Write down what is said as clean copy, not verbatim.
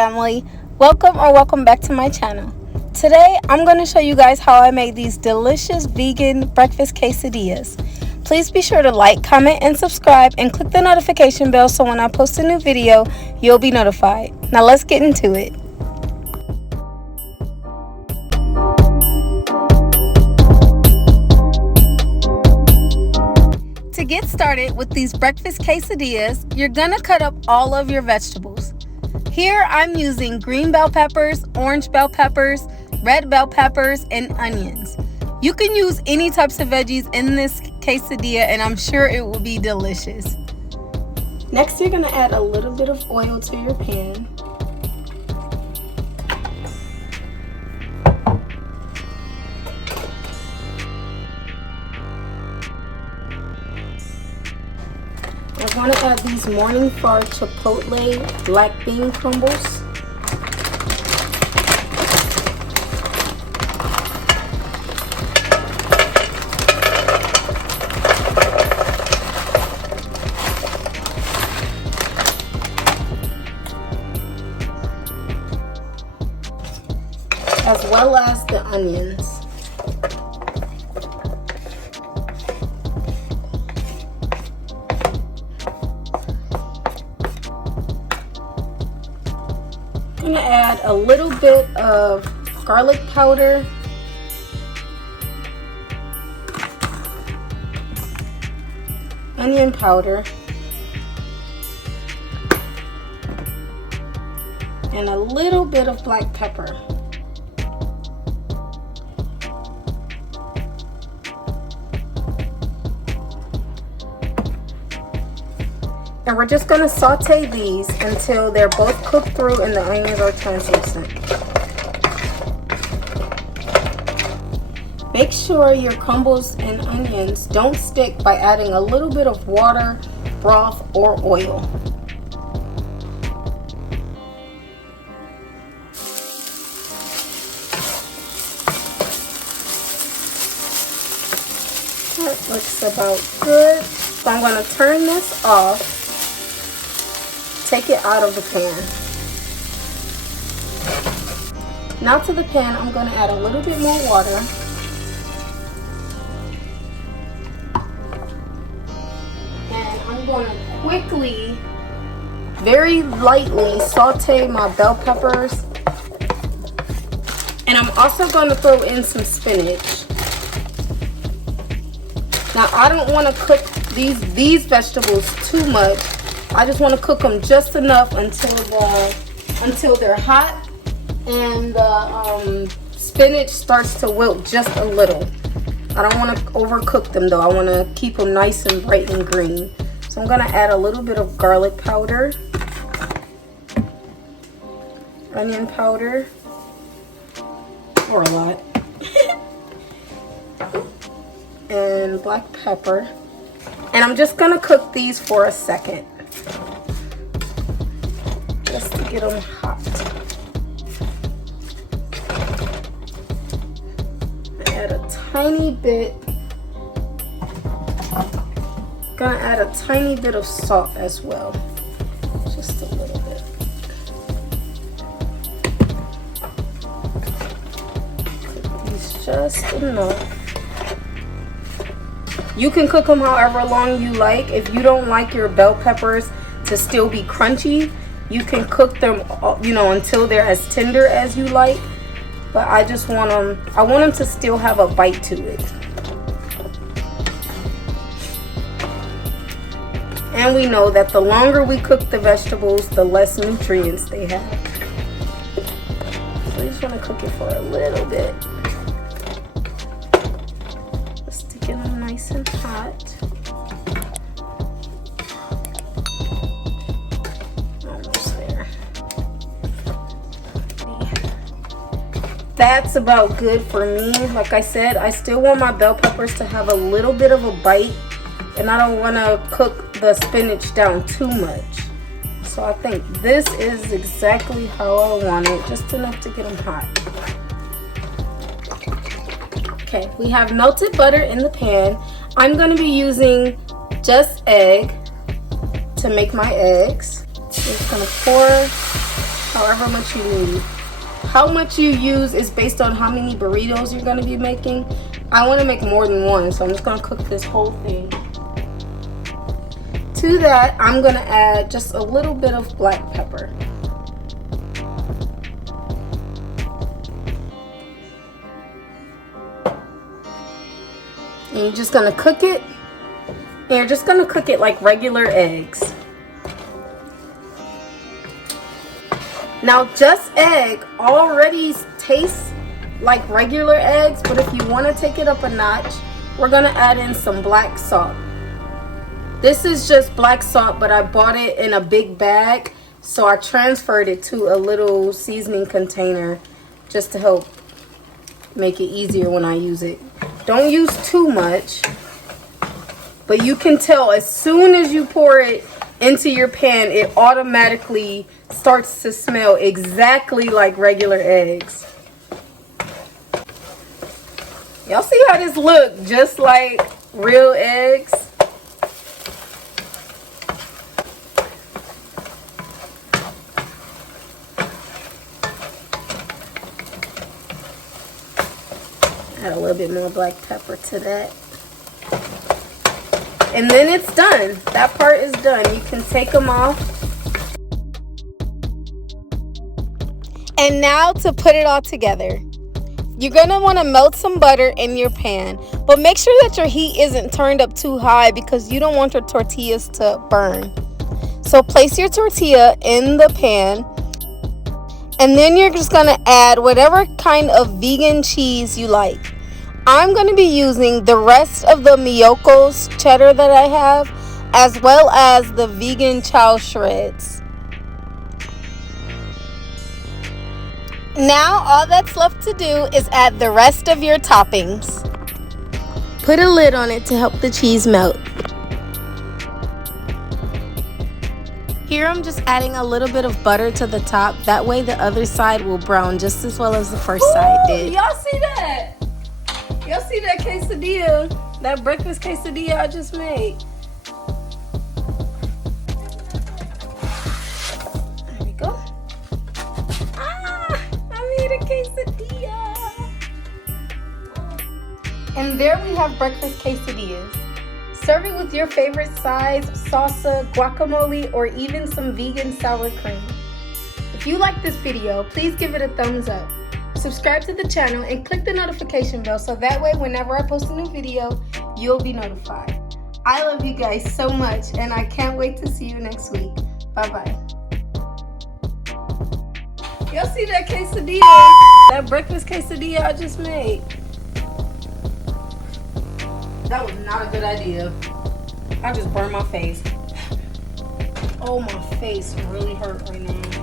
family, welcome back to my channel. Today I'm going to show you guys how I made these delicious vegan breakfast quesadillas. Please be sure to like, comment, and subscribe, and click the notification bell so when I post a new video you'll be notified. Now let's get into it. To get started with these breakfast quesadillas, you're gonna cut up all of your vegetables. Here I'm using green bell peppers, orange bell peppers, red bell peppers, and onions. You can use any types of veggies in this quesadilla and I'm sure it will be delicious. Next, you're gonna add a little bit of oil to your pan. I want to add these morning far chipotle black bean crumbles. As well as the onions. I'm going to add a little bit of garlic powder, onion powder, and a little bit of black pepper. And we're just going to saute these until they're both cooked through and the onions are translucent. Make sure your crumbles and onions don't stick by adding a little bit of water, broth, or oil. That looks about good. So I'm going to turn this off. Take it out of the pan. Now to the pan, I'm going to add a little bit more water. And I'm going to quickly, very lightly saute my bell peppers. And I'm also going to throw in some spinach. Now I don't want to cook these vegetables too much. I just want to cook them just enough until they're hot and the spinach starts to wilt just a little. I don't want to overcook them though. I want to keep them nice and bright and green. So I'm going to add a little bit of garlic powder, onion powder, or a lot, and black pepper. And I'm just going to cook these for a second. Just to get them hot. Add a tiny bit. Gonna add a tiny bit of salt as well. Just a little bit. Cook these just enough. You can cook them however long you like. If you don't like your bell peppers to still be crunchy, you can cook them, until they're as tender as you like. But I just want them, I want them to still have a bite to it. And we know that the longer we cook the vegetables, the less nutrients they have. So I just want to cook it for a little bit. Just to get them nice and hot. That's about good for me. Like I said, I still want my bell peppers to have a little bit of a bite, and I don't want to cook the spinach down too much. So I think this is exactly how I want it, just enough to get them hot. Okay, we have melted butter in the pan. I'm going to be using just egg to make my eggs. Just going to pour however much you need. How much you use is based on how many burritos you're going to be making. I want to make more than one, so I'm just going to cook this whole thing. To that, I'm going to add just a little bit of black pepper. And you're just going to cook it. And you're just going to cook it like regular eggs. Now, just egg already tastes like regular eggs, but if you want to take it up a notch, we're going to add in some black salt. This is just black salt, but I bought it in a big bag, so I transferred it to a little seasoning container just to help make it easier when I use it. Don't use too much, but you can tell as soon as you pour it into your pan, it automatically starts to smell exactly like regular eggs. Y'all see how this look just like real eggs? Add a little bit more black pepper to that. And then it's done. That part is done. You can take them off. And now to put it all together. You're going to want to melt some butter in your pan. But make sure that your heat isn't turned up too high because you don't want your tortillas to burn. So place your tortilla in the pan. And then you're just going to add whatever kind of vegan cheese you like. I'm going to be using the rest of the miyokoscheese cheddar that I have, as well as the vegan chaocheese. Now all that's left to do is add the rest of your toppings. Put a lid on it to help the cheese melt. Here I'm just adding a little bit of butter to the top. That way the other side will brown just as well as the first side did. Y'all see that? Y'all see that quesadilla? That breakfast quesadilla I just made? There we go. I made a quesadilla. And there we have breakfast quesadillas. Serve it with your favorite sides, salsa, guacamole, or even some vegan sour cream. If you like this video, please give it a thumbs up. Subscribe to the channel and click the notification bell so that way whenever I post a new video, you'll be notified. I love you guys so much and I can't wait to see you next week. Bye-bye. Y'all see that quesadilla? That breakfast quesadilla I just made? That was not a good idea. I just burned my face. Oh, my face really hurt right now.